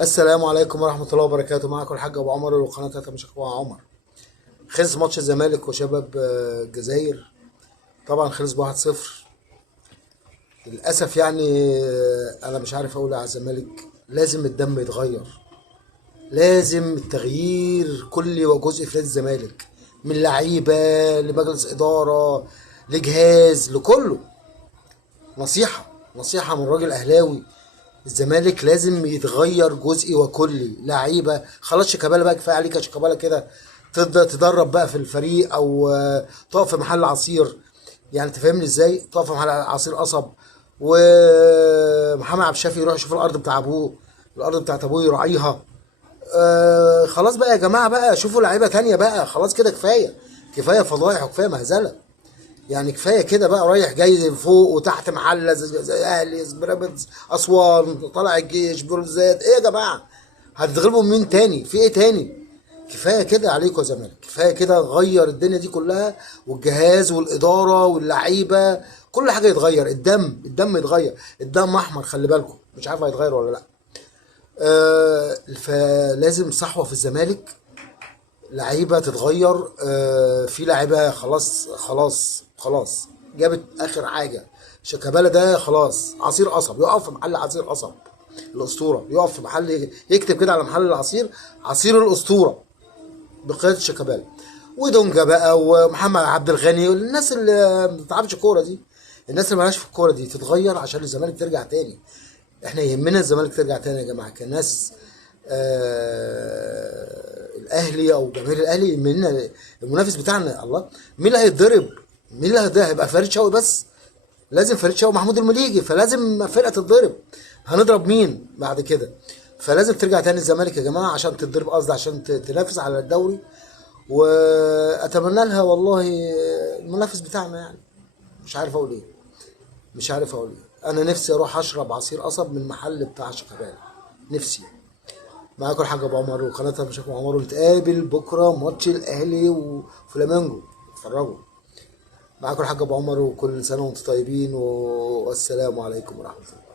السلام عليكم ورحمة الله وبركاته. معكم الحاج أبو عمر وقناة تمشي أخويا عمر. خلص ماتش الزمالك وشباب الجزائر. طبعا خلص بواحد صفر. للأسف يعني أنا مش عارف أقول على الزمالك. لازم الدم يتغير، لازم التغيير كلي وجزء في نادي الزمالك، من لعيبة لمجلس إدارة لجهاز لكله. نصيحة من راجل أهلاوي. الزمالك لازم يتغير جزئي وكلي. لعيبه خلاص، شيكابالا بقى كفايه عليك يا شيكابالا كده. تبدا تدرب بقى في الفريق او تقف في محل عصير. يعني تفهمني ازاي تقف في محل عصير قصب. ومحمد عبد الشافي يروح يشوف الارض بتاع ابوه، الارض بتاعت ابوه يراعيها. خلاص بقى يا جماعه، بقى شوفوا لعيبه تانية بقى. خلاص كده كفايه، كفايه فضايح وكفايه مهزله. يعني كفايه كده بقى، رايح جاي فوق وتحت محله زي اهلي بيراميدز اسوان طالع الجيش بيراميدزات. ايه يا جماعه؟ هتتغلبوا من مين تاني؟ في ايه تاني؟ كفايه كده عليكم يا زمالك، كفايه كده. غير الدنيا دي كلها، والجهاز والاداره واللعيبه كل حاجه يتغير. الدم يتغير. الدم احمر، خلي بالكم، مش عارف هيتغير ولا لا. فلازم صحوه في الزمالك. لعيبه تتغير. في لعيبه خلاص جابت اخر حاجه. شيكابالا ده خلاص عصير قصب، يقف في محل عصير قصب. الاسطوره يقف في محل، يكتب كده على محل العصير عصير الاسطوره بقياده شيكابالا. ودونجا بقى ومحمد عبد الغني والناس اللي ما بتلعبش كوره دي، الناس اللي مالهاش في الكوره دي تتغير عشان الزمالك ترجع تاني. احنا يهمنا الزمالك ترجع تاني يا جماعه كناس. الاهلي او جماهير الاهلي يهمنا المنافس بتاعنا. الله، مين اللي هيتضرب؟ مين اللي هيتضرب؟ هيبقى فريد شوقي بس؟ لازم فريد شوقي ومحمود المليجي، فلازم فرقه تتضرب. هنضرب مين بعد كده؟ فلازم ترجع تاني الزمالك يا جماعه عشان تتضرب، قصدي عشان تنافس على الدوري. واتمنى لها والله المنافس بتاعنا يعني. مش عارف اقول ايه، مش عارف اقول ايه. انا نفسي اروح اشرب عصير قصب من محل بتاع شيكابالا، نفسي. معاكم الحاج ابو عمر وقناه مشاكل ابو عمر، ونتقابل بكره ماتش الاهلي وفلامينجو. اتفرجوا. معاكم الحاج ابو عمر، وكل سنه وانتم طيبين، والسلام عليكم ورحمه الله.